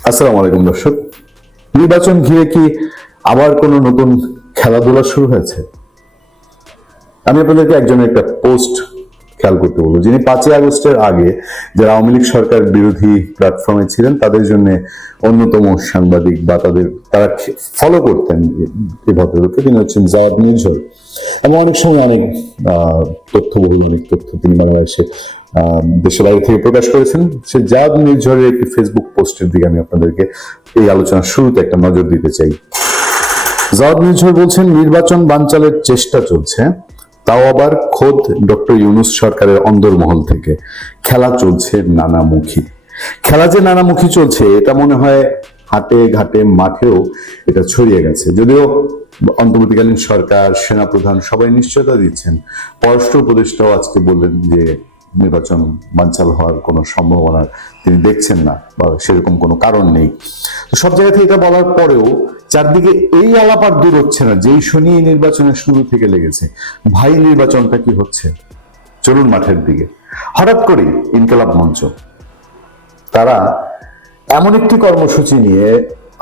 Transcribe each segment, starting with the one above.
আসসালামু আলাইকুম দর্শক। নির্বাচন ঘিরে কি আবার কোনো নতুন খেলাধুলা শুরু হয়েছে? আমি আপনাদেরকে একজনের একটা পোস্ট খেয়াল করতে বলব। যিনি পাঁচই আগস্টের আগে যারা আওয়ামী লীগ সরকার বিরোধী প্ল্যাটফর্মে ছিলেন তাদের জন্য অন্যতম সাংবাদিক বা তাদের তারা ফলো করতেন এই ভদ্রলোককে। তিনি হচ্ছেন জাওয়াদ নির্ঝর এবং অনেক সময় অনেক আহ, তথ্যবহুল অনেক তথ্য তিনি বাংলাদেশে দেশের বাইরে থেকে প্রকাশ করেছেন। সে জাদ নির্ঝরের একটি ফেসবুক পোস্টের দিকে আমি আপনাদেরকে এই আলোচনার শুরুতে একটা নজর দিতে চাই। জাদ নির্ঝর বলছেন, নির্বাচন বানচালের চেষ্টা চলছে, তাও আবার খোদ ডক্টর ইউনুস সরকারের অন্দরমহল থেকে। খেলা চলছে নানামুখী। খেলা যে নানামুখী চলছে, এটা মনে হয় হাটে ঘাটে মাঠেও এটা ছড়িয়ে গেছে। যদিও অন্তর্বর্তীকালীন সরকার, সেনাপ্রধান সবাই নিশ্চয়তা দিচ্ছেন। পররাষ্ট্র উপদেষ্টাও আজকে বললেন যে নির্বাচন বানচাল হওয়ার কোনো সম্ভাবনা তিনি দেখছেন না বা সেরকম কোনো কারণ নেই। তো সব জায়গা থেকে এটা বলার পরেও চারদিকে এই আলাপ আর দূর হচ্ছে না, যেই শনি নির্বাচনের শুরু থেকে লেগেছে। ভাই, নির্বাচনটা কি হচ্ছে? চলুন মাঠের দিকে। হঠাৎ করে ইনকালাব মঞ্চ, তারা এমন একটি কর্মসূচি নিয়ে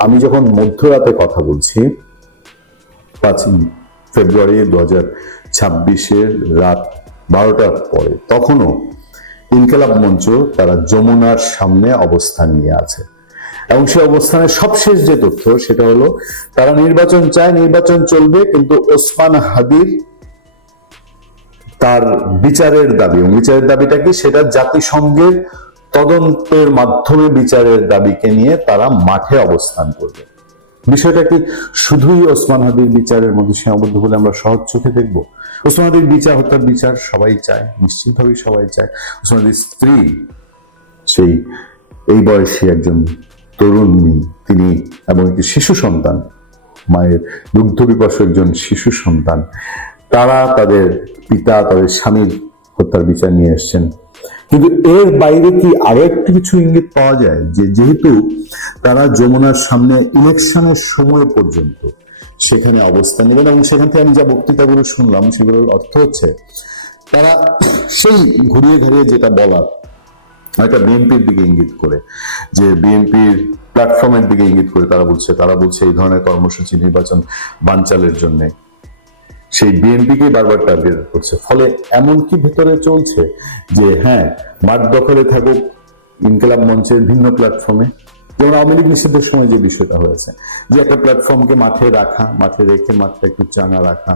আমি যখন মধ্যরাতে কথা বলছি, পাঁচই ফেব্রুয়ারি দু হাজার ছাব্বিশের রাত বারোটার পরে তখনও ইনকালাব মঞ্চ তারা যমুনার সামনে অবস্থান নিয়ে আছে। এবং সেই অবস্থানের সবশেষ যে তথ্য সেটা হলো, তারা নির্বাচন চায়, নির্বাচন চলবে, কিন্তু ওসমান হাদির তার বিচারের দাবি, এবং বিচারের দাবিটা কি? সেটা জাতিসংঘের তদন্তের মাধ্যমে বিচারের দাবিকে নিয়ে তারা মাঠে অবস্থান করবে। বিষয়টা কি? শুধুই ওসমান হাদির বিচারের মধ্যে সীমাবদ্ধ বলে আমরা সহজ চোখে দেখব? ওসমান হাদির বিচার, হত্যার বিচার সবাই চায়, নিশ্চিতভাবেই সবাই চায়। ওসমান হাদির স্ত্রী, সেই, এই বয়সী একজন তরুণী তিনি এবং একটি শিশু সন্তান, মায়ের দুগ্ধ বিপস একজন শিশু সন্তান, তারা তাদের পিতা, তাদের স্বামীর হত্যার বিচার নিয়ে এসছেন। কিন্তু এর বাইরে কি আরও একটু কিছু ইঙ্গিত পাওয়া যায়? যে যেহেতু তারা যমুনার সামনে ইলেকশনের সময় পর্যন্ত সেখানে অবস্থান নেবেন এবং সেখান থেকে আমি যা বক্তৃতাগুলো শুনলাম, সেগুলোর অর্থ হচ্ছে তারা সেই ঘুরিয়ে ঘুরিয়ে যেটা বলার, একটা বিএনপির দিকে ইঙ্গিত করে, যে বিএনপির প্ল্যাটফর্মের দিকে ইঙ্গিত করে তারা বলছে তারা বলছে এই ধরনের কর্মসূচি নির্বাচন বানচালের জন্য। সেই বিএনপিকে বারবার টার্গেট করছে। ফলে এমন কি ভেতরে চলছে যে হ্যাঁ মাঠ দখলে থাকুক ইনকলাব মঞ্চের ভিন্ন প্ল্যাটফর্মে যেমন আওয়ামী লীগ নিষিদ্ধের সময় যে বিষয়টা হয়েছে, যে একটা প্ল্যাটফর্মকে মাঠে রাখা, মাঠে রেখে মাঠটা একটু চাঙা রাখা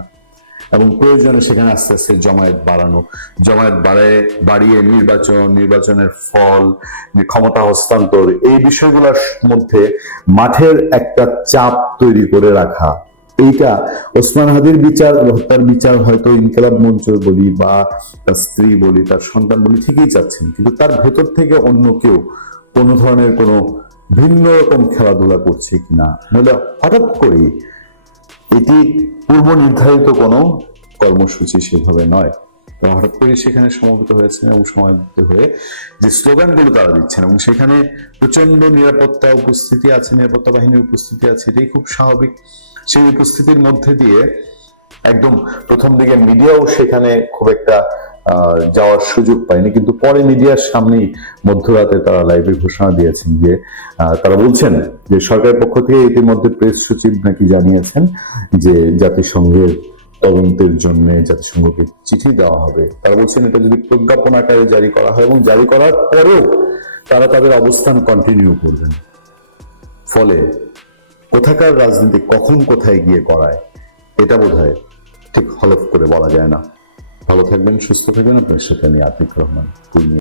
এবং প্রয়োজনে সেখানে আস্তে আস্তে জমায়েত বাড়ানো, জমায়েত বাড়ায়, বাড়িয়ে নির্বাচন, নির্বাচনের ফল, ক্ষমতা হস্তান্তর, এই বিষয়গুলোর মধ্যে মাঠের একটা চাপ তৈরি করে রাখা এইটা ওসমান হাদির বিচার, হত্যার বিচার হয়তো ইনকলাব মঞ্চ বলি বা তার স্ত্রী বলি, তার সন্তান বলি ঠিকই চাচ্ছেন। কিন্তু তার ভেতর থেকে অন্য কেউ কোনো ধরনের কোনো ভিন্ন রকম খেলাধুলা করছে কিনা? নাহলে হঠাৎ করে এটি পূর্ব নির্ধারিত কোনো কর্মসূচি সেভাবে নয়। তারা হঠাৎ করে সেখানে সমবেত হয়েছেন এবং সমবেত হয়ে যে স্লোগানগুলো তারা দিচ্ছেন এবং সেখানে প্রচণ্ড নিরাপত্তা উপস্থিতি আছে, নিরাপত্তা বাহিনীর উপস্থিতি আছে, এটাই খুব স্বাভাবিক। সেই উপস্থিতির মধ্যে দিয়ে একদম প্রথম দিকে মিডিয়াও সেখানে খুব একটা যাওয়ার সুযোগ পায়নি। কিন্তু পরে মিডিয়ার সামনেই মধ্যরাতে তারা লাইভে ঘোষণা দিয়েছেন যে তারা বলছেন যে সরকারের পক্ষ থেকে ইতিমধ্যে প্রেস সচিব নাকি জানিয়েছেন যে জাতিসংঘের তদন্তের জন্য জাতিসংঘকে চিঠি দেওয়া হবে। তারা বলছেন, এটা যদি প্রজ্ঞাপন আকারে জারি করা হয় এবং জারি করার পরেও তারা তাদের অবস্থান কন্টিনিউ করবেন। ফলে কোথাকার রাজনীতি কখন কোথায় গিয়ে করায় এটা বোধ হয় ঠিক হলফ করে বলা যায় না। ভালো থাকবেন, সুস্থ থাকবেন। আপনার সেখানে আতিক রহমান